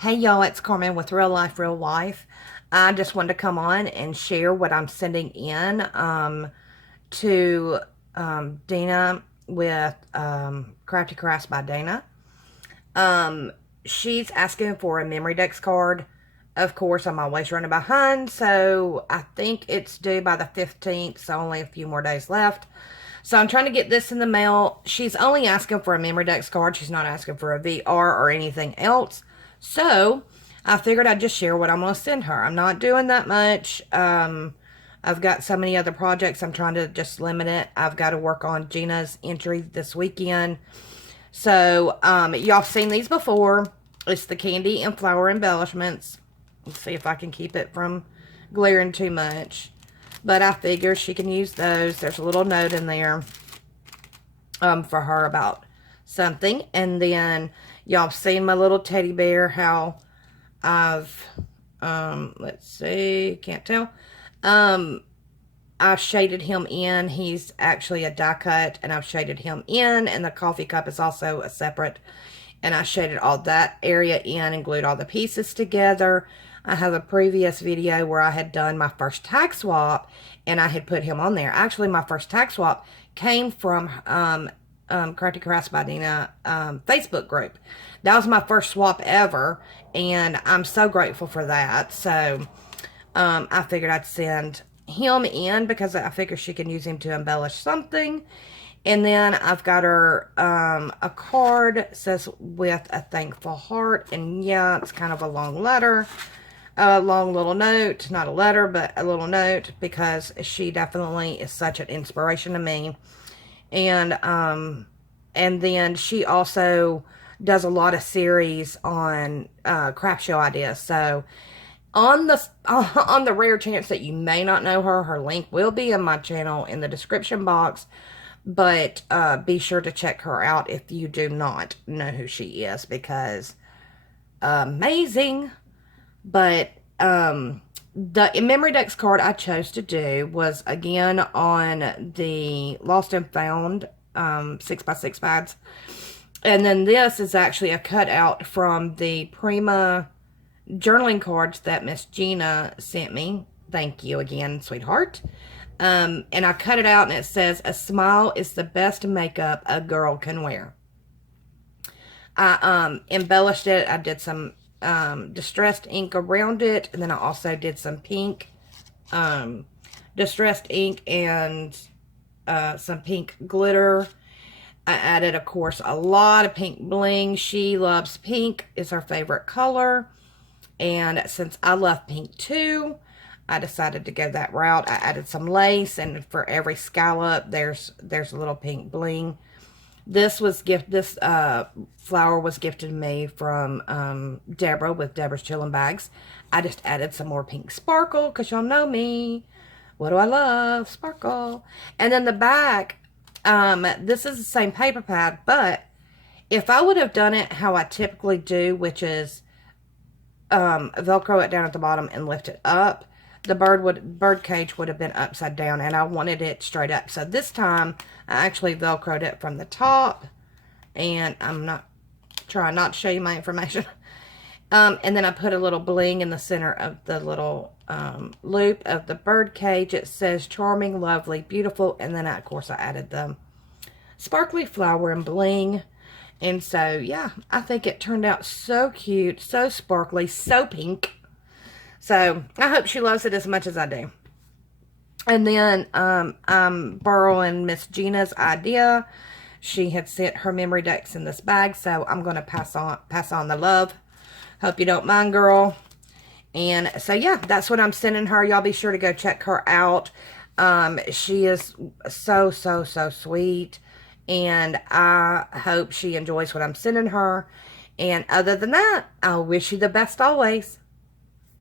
Hey y'all, it's Carmen with Real Life, Real Life. I just wanted to come on and share what I'm sending in to Deanna with Crafty Crafts by Dana. Um, she's asking for a memory dex card. Of course, I'm always running behind, so I think it's due by the 15th, so only a few more days left. So I'm trying to get this in the mail. She's only asking for a memory dex card. She's not asking for a VR or anything else. So I figured I'd just share what I'm going to send her. I'm not doing that much. I've got so many other projects. I'm trying to just limit it. I've got to work on Gina's entry this weekend. So y'all seen these before. It's the candy and flower embellishments. Let's see if I can keep it from glaring too much. But I figure she can use those. There's a little note in there for her about something. And then y'all seen my little teddy bear, how I've, let's see, can't tell. I've shaded him in. He's actually a die cut, and I've shaded him in. And the coffee cup is also a separate. And I shaded all that area in and glued all the pieces together. I have a previous video where I had done my first tag swap, and I had put him on there. Actually, my first tag swap came from Crafty Crafts by Deanna Facebook group. That was my first swap ever, and I'm so grateful for that. So I figured I'd send him in because I figured she can use him to embellish something. And then I've got her a card, says with a thankful heart, and yeah, it's kind of a long letter. A long little note, not a letter, but a little note, because she definitely is such an inspiration to me. And then she also does a lot of series on craft show ideas. So on the rare chance that you may not know her, her link will be in my channel in the description box. But be sure to check her out if you do not know who she is, because amazing. But the memory dex card I chose to do was again on the Lost and Found 6x6 pads. And then this is actually a cutout from the Prima journaling cards that Miss Gina sent me. Thank you again, sweetheart. And I cut it out, and it says, "A smile is the best makeup a girl can wear." I embellished it. I did some distressed ink around it, and then I also did some pink distressed ink and some pink glitter. I added, of course, a lot of pink bling. She loves pink. It's her favorite color. And since I love pink too, I decided to go that route. I added some lace, and for every scallop, there's a little pink bling. This flower was gifted to me from Deborah with Deborah's Chillin' Bags. I just added some more pink sparkle, because y'all know me. What do I love? Sparkle. And then the back, this is the same paper pad, but if I would have done it how I typically do, which is Velcro it down at the bottom and lift it up, the bird cage would have been upside down, and I wanted it straight up. So this time I actually Velcroed it from the top, and I'm not trying not to show you my information. And then I put a little bling in the center of the little loop of the bird cage. It says charming, lovely, beautiful, and then of course I added the sparkly flower and bling. And so yeah, I think it turned out so cute, so sparkly, so pink. So I hope she loves it as much as I do. And then I'm borrowing Miss Gina's idea. She had sent her memory decks in this bag, so I'm going to pass on the love. Hope you don't mind, girl. And so yeah, that's what I'm sending her. Y'all be sure to go check her out. She is so sweet, and I hope she enjoys what I'm sending her. And other than that, I wish you the best always.